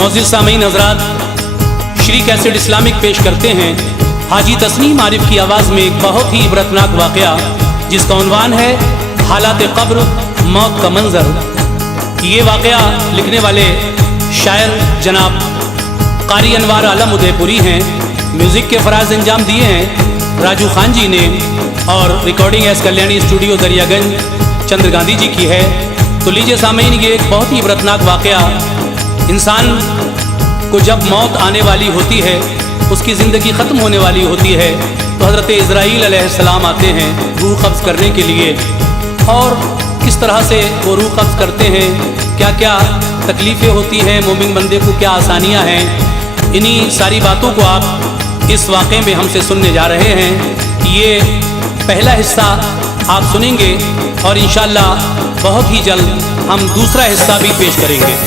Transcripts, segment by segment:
मोअज़्ज़िज़ सामीन हज़रात, Shri cassette Islamic पेश करते हैं हाजी तस्नीम आरिफ की आवाज़ में एक बहुत ही इबरतनाक वाक़या जिसका उन्वान है हालात क़ब्र, मौत का मंज़र। ये वाक़या लिखने वाले शायर जनाब क़ारी अनवार आलम उदयपुरी हैं। म्यूज़िक के फ़राज़ अंजाम दिए हैं राजू खान जी ने और recording S Kalyani studio Daryaganj Chandra Gandhi ji की है। तो लीजिए सामीन, ये एक बहुत ही इबरतनाक वाक़या। इंसान को जब मौत आने वाली होती है, उसकी ज़िंदगी ख़त्म होने वाली होती है, तो हज़रत इज़राईल अलैहिस्सलाम आते हैं रूह कब्ज़ करने के लिए। और किस तरह से वो रूह कब्ज़ करते हैं, क्या क्या तकलीफ़ें होती हैं, मोमिन बंदे को क्या आसानियाँ हैं, इन्हीं सारी बातों को आप इस वाक़े में हमसे सुनने जा रहे हैं। ये पहला हिस्सा आप सुनेंगे और इंशाअल्लाह बहुत ही जल्द हम दूसरा हिस्सा भी पेश करेंगे।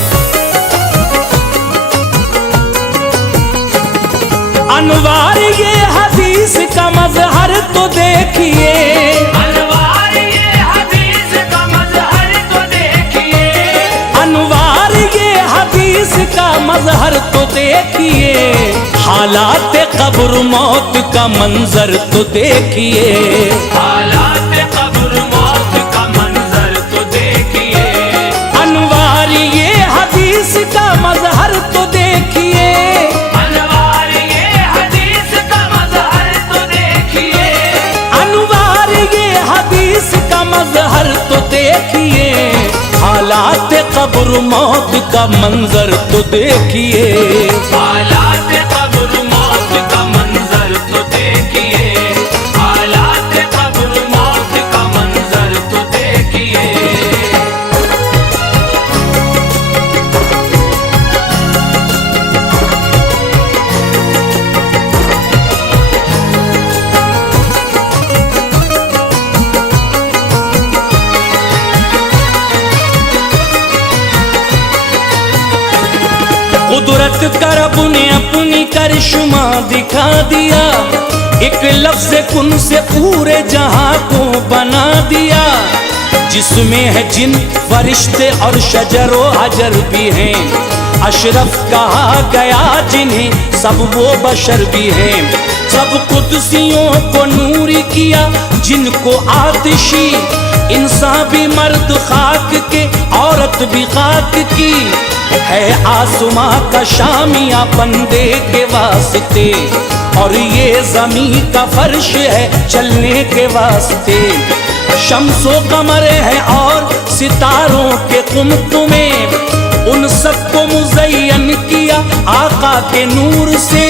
अनवार ये हदीस का मज़हर तो देखिए, अनवार ये हदीस का मज़हर तो देखिए, अनवार ये हदीस का मज़हर तो देखिए, हालात क़ब्र मौत का मंजर तो देखिए, हालात क़ब्र मौत का मंजर तो देखिए, अनवार ये हदीस का मज़हर तो देखिए, अनवार ये हदीस का मज़हर तो देखिए, अनवार ये हदीस का मज़हर तो देखिए, हालात क़ब्र मौत का मंजर तो देखिए, हालात क़ब्र मौत का मंजर तो देखिए, हालात क़ब्र मौत का मंजर तो देखिए। कुदरत का रब ने अपनी करिश्मा दिखा दिया, एक लफ्ज़ कुन से पूरे जहां को बना दिया, जिसमें है जिन फरिश्ते और शजर व हजर भी हैं, अशरफ कहा गया जिन्हें सब वो बशर भी हैं, सब कुदसियों को नूरी किया जिनको आतिशी, इंसान भी मर्द खाक के औरत भी खाक की, है आसमां का शामिया बंदे के वास्ते, और ये ज़मीन का फर्श है चलने के वास्ते, शम्सो कमर है और सितारों के कुमकुमे, उन सबको मुज़य्यन किया आका के नूर से,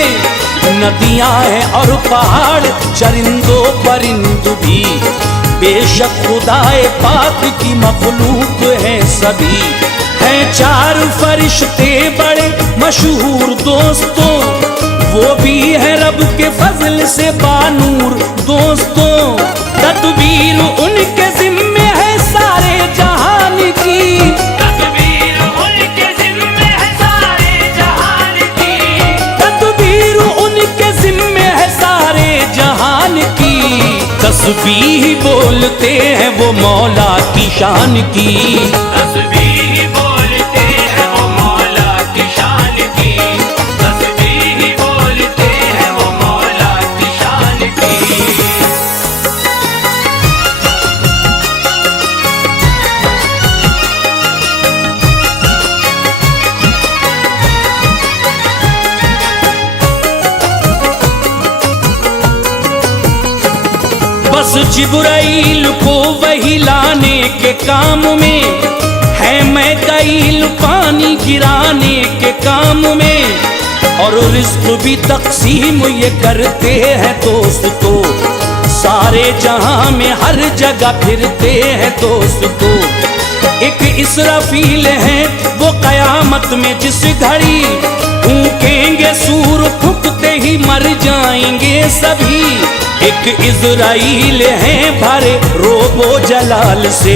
नदियां हैं और पहाड़ चरिंदो परिंद भी, बेशक खुदाए पाक की मखलूक है सभी, हैं चार फरिश्ते बड़े मशहूर दोस्तों, वो भी है रब के फजल से बानूर दोस्तों, तदबीर उनके जिम्मे है सारे जहान की, तदबीर उनके जिम्मे है सारे जहान की, तदबीर उनके जिम्मे है सारे जहान की, तस्बीह बोलते हैं वो मौला की शान की, तस्बीह बोलते हैं वो मौला की शान की, तस्बीह बोलते हैं वो मौला की शान की। बस जिब्राइल को वही लाने के काम में है, मैं कईल पानी गिराने के काम में, और रिज़्क़ भी तक़सीम ये करते हैं दोस्तों, सारे जहां में हर जगह फिरते हैं दोस्तों, एक इसराफील है वो क़यामत में जिस घड़ी फूकेंगे सूर फूकते ही मर जाएंगे सभी, एक इज़राइल है भरे रोबो जलाल से,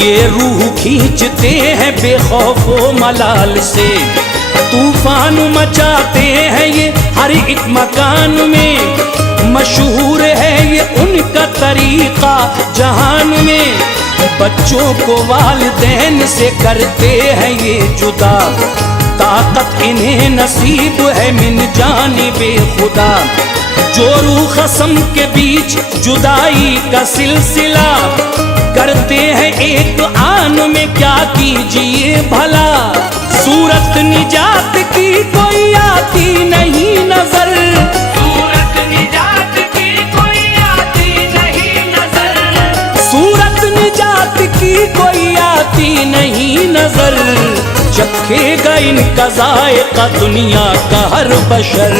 ये रूह खींचते हैं बेखौफो मलाल से, तूफान मचाते हैं ये हर एक मकान में, मशहूर है ये उनका तरीका जहान में, बच्चों को वालिदैन से करते हैं ये जुदा, ताकत इन्हें नसीब है मिन जानिबे खुदा। जो रूह खसम के बीच जुदाई का सिलसिला, करते हैं एक आन में क्या कीजिए भला। सूरत निजात की कोई आती नहीं नजर, सूरत निजात की कोई आती नहीं नजर, सूरत निजात की कोई आती नहीं नजर। चखेगा इनका जायका दुनिया का हर बशर,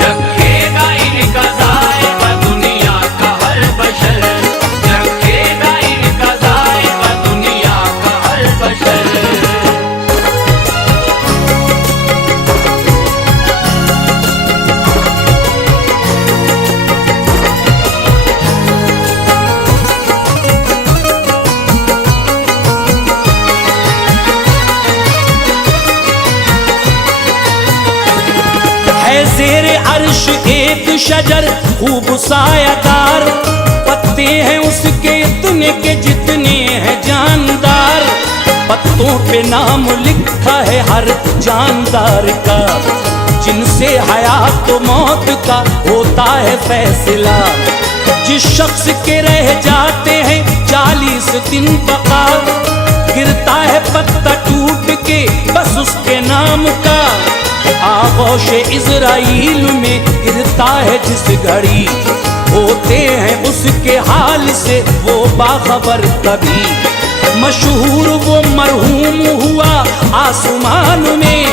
चखेगा इनका जायका दुनिया का हर बशर, चखेगा इनका जायका दुनिया का हर बशर। है ज़ेरे अर्श एक शजर खूब सायादार, पत्ते हैं उसके इतने के जितने हैं जानदार। पत्तों पे नाम लिखा है हर जानदार का, जिनसे हयात तो मौत का होता है फैसला। जिस शख्स के रह जाते हैं 40 दिन बका, गिरता है पत्ता टूट के बस उसके नाम का। आगोश इज़राइल में गिरता है जिस घड़ी, होते हैं उसके हाल से वो बाखबर कभी। मशहूर वो मरहूम हुआ आसमान में,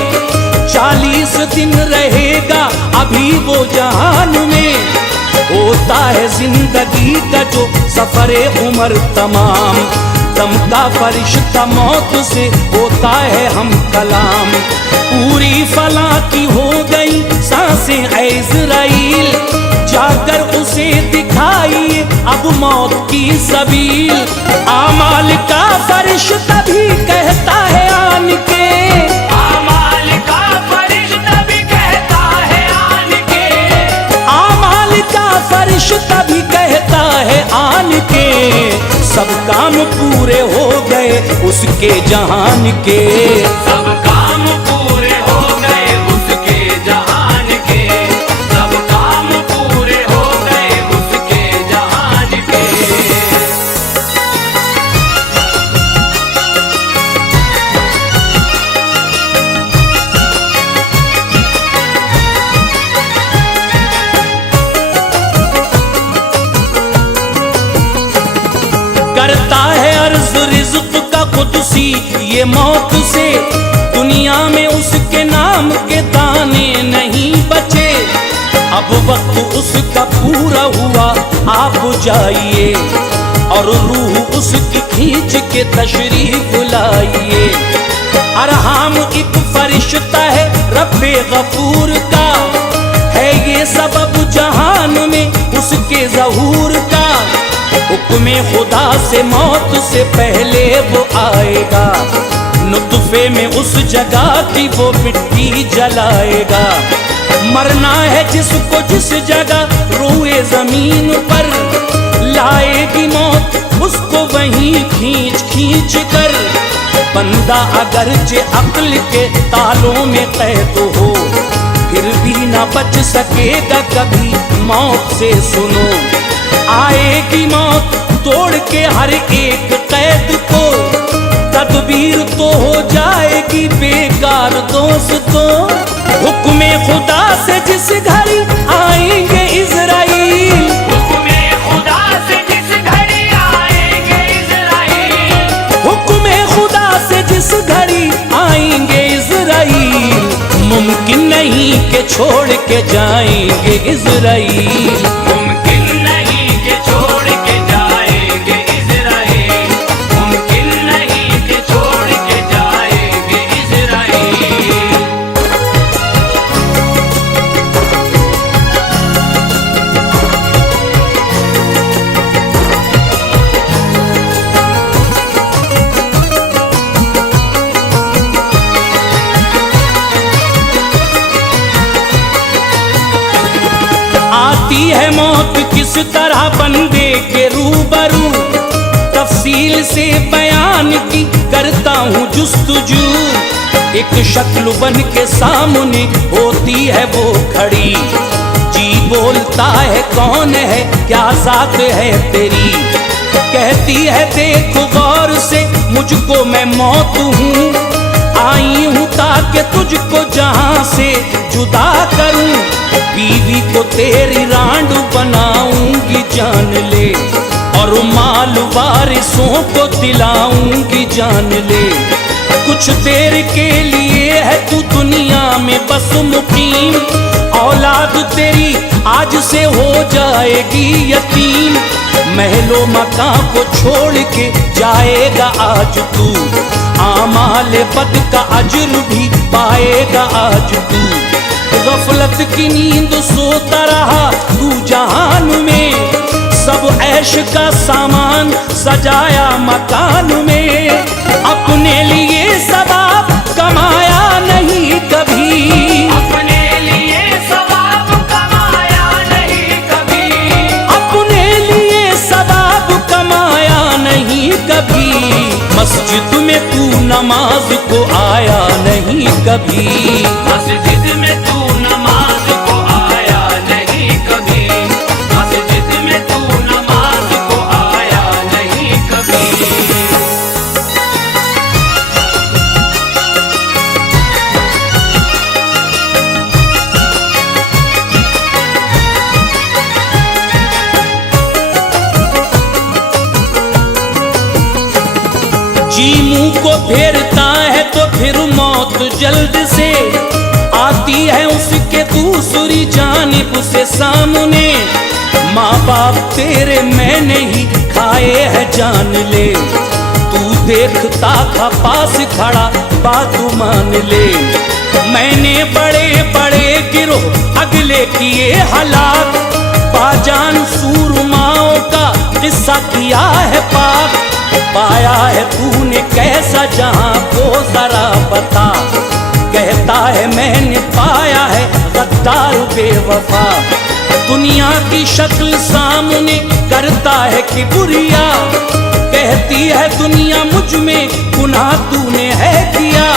40 दिन रहेगा अभी वो जहान में। होता है जिंदगी का जो सफरे उम्र तमाम, दम का फरिश्ता मौत से होता है हम कलाम। पूरी फला की हो गई सांसें ऐ इज़राइल, जाकर उसे दिखाइए अब मौत की सबील। आमाल का फरिश्ता भी कहता है आन के, आमाल का फरिश्ता भी कहता है आन के, आमाल का फरिश्ता भी कहता है आन के। सब काम पूरे हो गए उसके जहान के, सब काम पूरे हो गए उसके जहान के, सब काम पूरे हो गए उसके जहान के। करता है अर्ज रिज़्क़ का कुदसी ये मौत से। दुनिया में उसके नाम के दाने नहीं बचे, अब वक्त उसका पूरा हुआ आप जाइए, और रूह उसकी खींच के तशरीफ लाइए। अरहाम एक फरिश्ता है रब्बे गफूर का, है ये सबब जहान में उसके ज़हूर का। हुक्म खुदा से मौत से पहले वो आएगा, नुत्फे में उस जगह की वो मिट्टी जलाएगा। मरना है जिसको जिस जगह रोए जमीन पर, लाएगी मौत उसको वहीं खींच खींच कर। बंदा अगरचे अक्ल के तालों में कैद हो, फिर भी ना बच सकेगा कभी मौत से। सुनो आएगी मौत तोड़ के हर एक कैद को, तदबीर तो हो जाएगी बेकार दोस्तों। हुक्म खुदा से जिस घड़ी आएंगे इज़राइल, हुक्म खुदा से जिस घड़ी आएंगे इज़राइल, हुक्म खुदा से जिस घड़ी आएंगे इज़राइल। मुमकिन नहीं कि छोड़ के जाएंगे इज़राइल, मुमकिन नहीं कि छोड़ के जाएंगे इज़राइल, मुमकिन नहीं कि छोड़ के जाएंगे इज़राइल। आती है मौत किस तरह बंदे के रूबरू, तफसील से बयान की करता हूँ जुस्तजू। एक शक्ल बन के सामने होती है वो खड़ी। जी बोलता है कौन है क्या जात है तेरी, कहती है देखो गौर से मुझको मैं मौत हूँ, आई हूँ ताकि तुझको जहां से जुदा करूं, बीवी को तेरी रांड बनाऊंगी जान ले, और माल वारिसों को दिलाऊंगी जान ले। कुछ देर के लिए है तू दुनिया में बस मुकीम, औलाद तेरी आज से हो जाएगी यतीम, महलों मकां को छोड़ के जाएगा आज तू, आमाल बद का अजर भी पाएगा आज तू। गफलत की नींद सोता रहा तू जहान में, सब ऐश का सामान सजाया मकान में, अपने लिए सवाब कमाया नहीं कभी, अपने लिए सवाब कमाया नहीं कभी, अपने लिए सवाब कमाया नहीं कभी, मस्जिद में तू नमाज को आया नहीं कभी, मस्जिद में तू नमाज को आया नहीं कभी, मस्जिद में तू नमाज को आया नहीं कभी। जी मुंह को फेरता है तो फिर मौत जल्द से आती है उसके दूसरी जानिब से सामने, माँ बाप तेरे मैंने ही खाए हैं जान ले, तू देखता था पास खड़ा बात मान ले, मैंने बड़े बड़े गिरोह अगले किए हलाक, बाजान सूरमाओं का किस्सा किया है पाक, पाया है तूने कैसा जहां को जरा बता, कहता है मैंने पाया है गद्दार बेवफा, दुनिया की शक्ल सामने करता है किबरिया, कहती है दुनिया मुझ में गुनाह तूने है किया,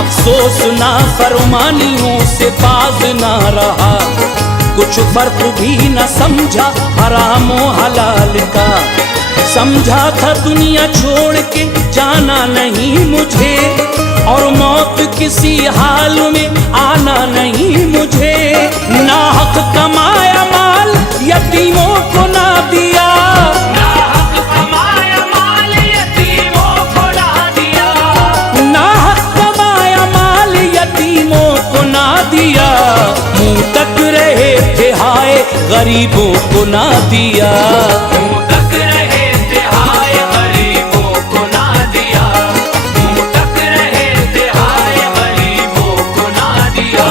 अफसोस ना फरमानियों से बाज ना रहा, कुछ फर्क भी न समझा हराम और हलाल का, समझा था दुनिया छोड़ के जाना नहीं मुझे, और मौत किसी हाल में आना नहीं मुझे, नाहक कमाया माल यतीमों को ना दिया, नाहक कमाया माल यतीमों को ना दिया, नाहक कमाया माल यतीमों को ना दिया, मुंह तक रहे थे हाय गरीबों को ना दिया, मुंह तक रहे थे हाय गरीबों को ना दिया, मुंह तक रहे थे हाय गरीबों को ना दिया।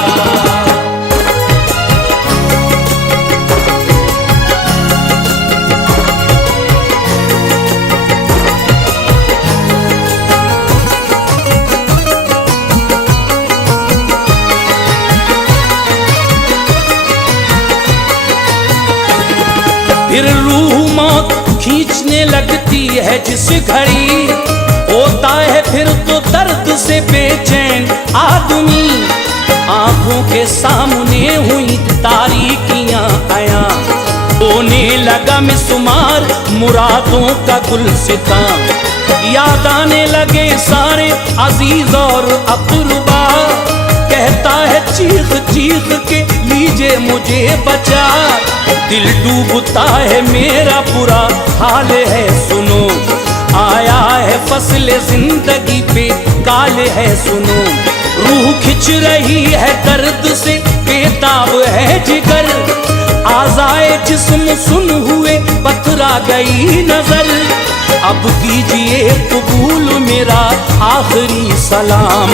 फिर रूह मौत खींचने लगती है जिस घड़ी, होता है फिर तो दर्द से बेचैन आदमी, आंखों के सामने हुई तारीकियां आया, होने लगा मिसमार मुरादों का गुलसितां, याद आने लगे सारे अजीज और अक़रबा, कहता है चीख चीख के लीजिए मुझे बचा, दिल डूबता है मेरा बुरा हाल है सुनो, आया है फसल जिंदगी पे काल है सुनो, रूह खिंच रही है दर्द से बेताब है जिगर, आज़ाए जिस्म सुन हुए पथरा गई नजर, अब कीजिए कबूल मेरा आखिरी सलाम,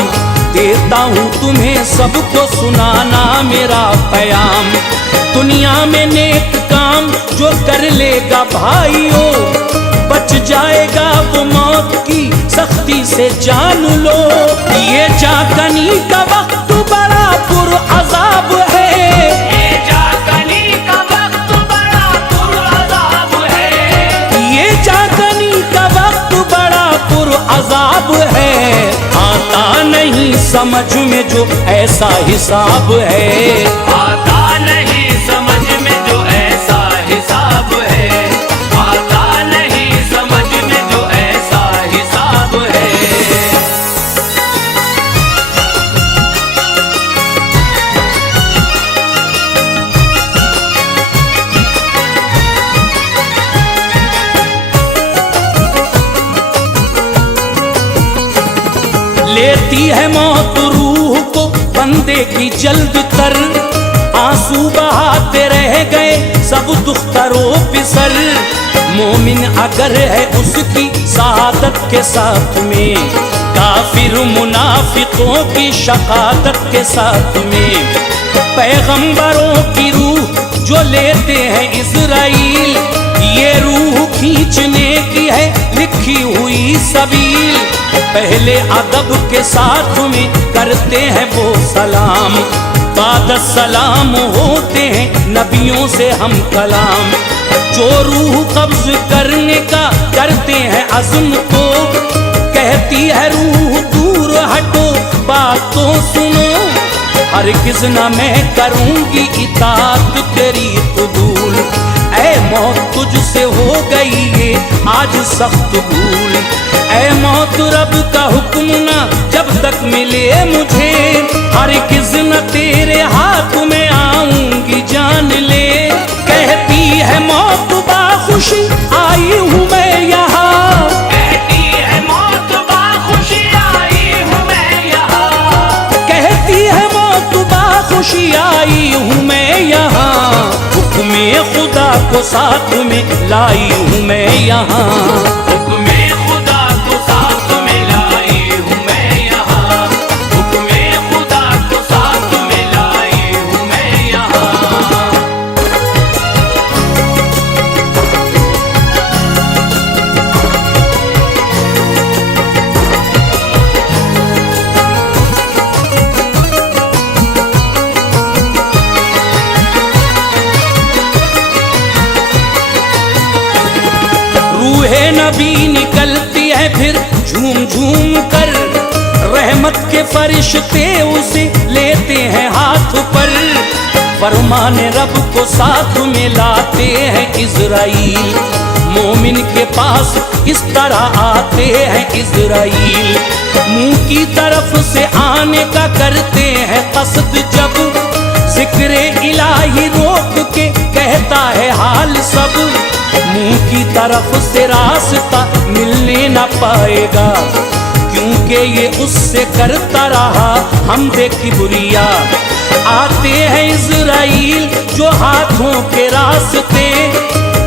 देता हूँ तुम्हें सबको सुनाना मेरा पैगाम, दुनिया में नेक काम जो कर लेगा भाइयों, बच जाएगा वो मौत की सख्ती से जान लो, ये जागनी का वक्त बड़ा पुरअज़ाब है, ये जागनी का वक्त बड़ा पुरअज़ाब है, ये जागनी का वक्त बड़ा पुरअज़ाब है, आता नहीं समझ में जो ऐसा हिसाब है। आता नहीं समझ में जो ऐसा हिसाब है, आता नहीं समझ में जो ऐसा हिसाब है। लेती है मौत रूह को बंदे की जल्द तर, आंसू बहाते रह गए सब दुख तरो पिसर। मोमिन अगर है उसकी शहादत के साथ में, काफिर मुनाफिकों की शहादत के साथ में। पैगंबरों की रूह जो लेते हैं इज़राइल, ये रूह खींचने की है लिखी हुई सबील। पहले अदब के साथ में करते हैं वो सलाम, बाद सलाम होते हैं नबियों से हम कलाम। जो रूह कब्ज करने का करते हैं अज़्म तो, कहती है रूह दूर हटो बात तो सुनो। हरगिज़ न मैं करूँगी इताअत तेरी कबूल, ऐ मौत तुझसे हो गई ये आज सख्त भूल। ऐ मौत रब का हुक्म ना जब तक मिले मुझे, हरगिज़ न तेरे हाथ में आऊंगी जान ले। कहती है मौत बाखुशी आई हूँ मैं यहाँ, कहती है मौत बाखुशी आई हूँ मैं यहाँ, कहती है मौत बाखुशी आई हूँ मैं यहाँ। हुक्मे खुदा को साथ में लाई हूँ मैं यहाँ, हुक्मे खुदा को साथ में लाई हूँ मैं यहाँ, हुक्मे खुदा को साथ में लाई हूँ मैं यहाँ। रूहे नबी निकलती है फिर झूम झूम कर, रहमत के फरिश्ते उसे लेते हैं हाथ पर। फरमाने रब को साथ में लाते हैं इज़राइल, मोमिन के पास इस तरह आते हैं इज़राइल। मुंह की तरफ से आने का करते हैं कसद जब, जिक्र इलाही रोक के कहता है हाल सब। मुंह की तरफ से रास्ता मिलने न पाएगा, क्योंकि ये उससे करता रहा हम किबरिया। आते हैं इज़राइल जो हाथों के रास्ते,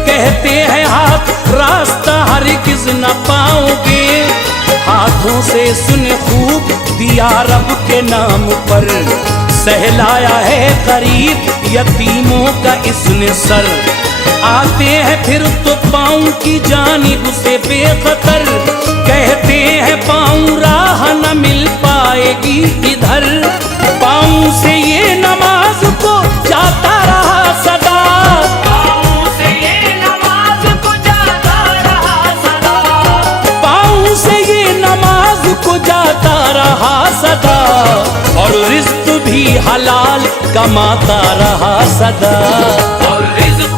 कहते हैं हाथ रास्ता हरगिज़ न पाओगे। हाथों से सुने खूब दिया रब के नाम पर, सहलाया है गरीब यतीमों का इसने सर। आते हैं फिर तो पाँव की जानिब से बेखतर, कहते हैं पाँव राह न मिल पाएगी इधर। पाँव से ये नमाज को जाता रहा सदा, पाँव से ये नमाज को जाता रहा सदा, पाँव से ये नमाज को जाता रहा सदा। और रिज़्क़ भी हलाल कमाता रहा सदा, और रिज़्क़